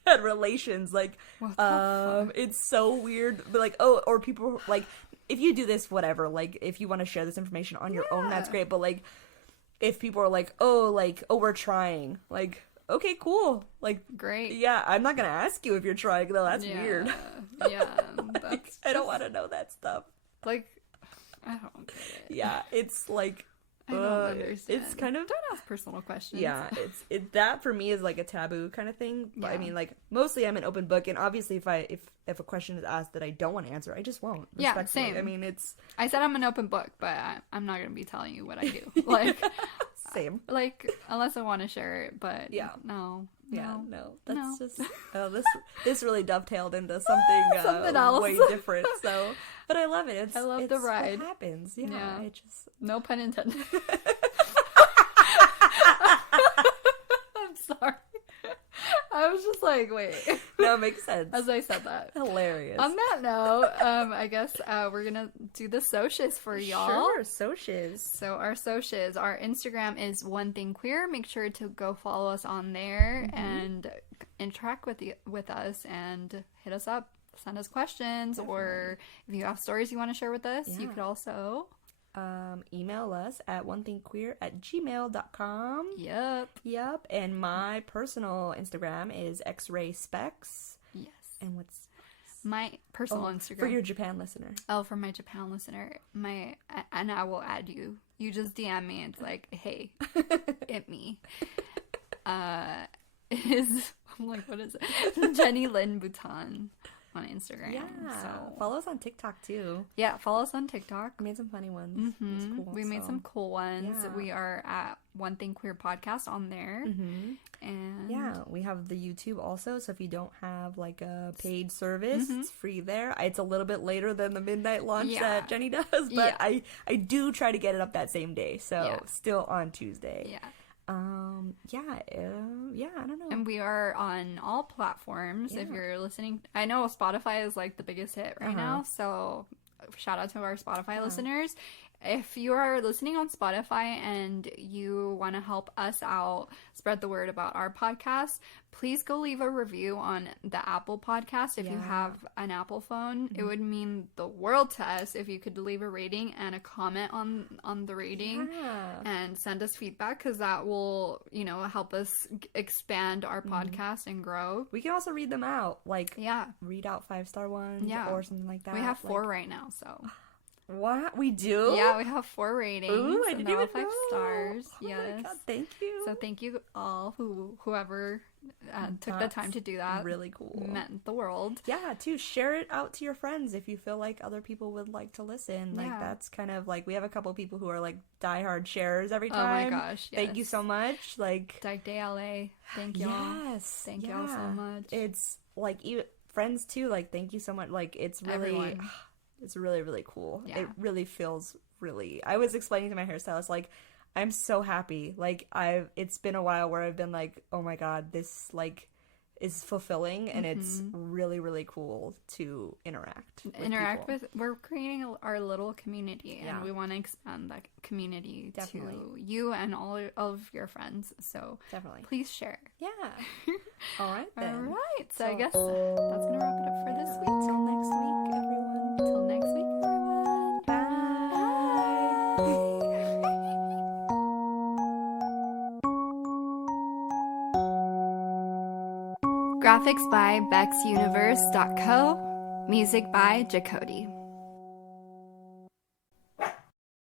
had relations? Like, it's so weird. But like, oh, or people like, if you do this, whatever, like, if you want to share this information on your own, that's great. But like, if people are like, oh, we're trying, like, okay, cool, like, great. Yeah, I'm not gonna ask you if you're trying though. That's weird. Yeah, like, I don't want to know that stuff. Like, I don't get it. Yeah, it's like, I don't understand. It's kind of, don't ask personal questions. Yeah, it's that for me is like a taboo kind of thing. But I mean, like, mostly I'm an open book, and obviously if a question is asked that I don't want to answer, I just won't. Yeah, same. I mean, I said I'm an open book, but I'm not gonna be telling you what I do. Like, Same. Like, unless I want to share it, but Yeah. no. Yeah, no, that's No. just this really dovetailed into something Something else. way different. So, but I love it. I love it's the ride. What happens? Yeah, Yeah. it just. No pun intended. I'm sorry. I was just like, wait. No, it makes sense. As I said that. Hilarious. On that note, I guess we're gonna do the socials for y'all. Sure, socials. So our socials, our Instagram is One Thing Queer. Make sure to go follow us on there and interact with us and hit us up. Send us questions, or if you have stories you want to share with us, you could also email us at onethinkqueer@gmail.com. Yep. And my personal Instagram is xrayspecs. Yes. And what's my personal Instagram for your Japan listener? Oh, for my Japan listener, and I will add you. You just DM me and it's like, hey, hit me. Is I'm like, what is it? Jenny Lynn Bhutan on Instagram. Yeah. So Follow us on TikTok too. yeah, follow us on TikTok. I made some funny ones. It was cool, We made some cool ones. Yeah. We are at One Thing Queer Podcast on there. And yeah, we have the YouTube also. So if you don't have like a paid service, it's free there. It's a little bit later than the midnight launch that Jenny does, but I do try to get it up that same day. So still on Tuesday. yeah. I don't know. And we are on all platforms. If you're listening, I know Spotify is like the biggest hit right now. So shout out to our Spotify listeners. If you are listening on Spotify and you want to help us out, spread the word about our podcast, please go leave a review on the Apple podcast. If you have an Apple phone, it would mean the world to us if you could leave a rating and a comment on the rating and send us feedback, because that will, help us expand our podcast and grow. We can also read them out, like read out 5-star ones or something like that. We have 4 right now, so... What? We do? Yeah, we have 4 ratings. Ooh, I and didn't they're all even 5 know. stars. Oh Yes. my God, thank you. So thank you all whoever took the time to do that. Really cool. Meant the world. Yeah, too. Share it out to your friends if you feel like other people would like to listen. Like that's kind of like, we have a couple people who are like diehard sharers every time. Oh my gosh, yes. Thank you so much. Like Dyke Day LA. Thank y'all. Yes. Thank y'all so much. It's like, even friends too, like thank you so much. Like it's really Everyone. It's really, really cool. Yeah. It really feels really... I was explaining to my hairstylist, like, I'm so happy. Like, it's been a while where I've been like, oh my God, this, like, is fulfilling, and it's really, really cool to interact with we're creating our little community, and we want to expand that community to you and all of your friends. So please share. Yeah. All right then. All right. So I guess that's gonna wrap it up for this week. Till next week, everyone. Till next week, everyone. Bye. Graphics by BexUniverse.co. Music by Jacody.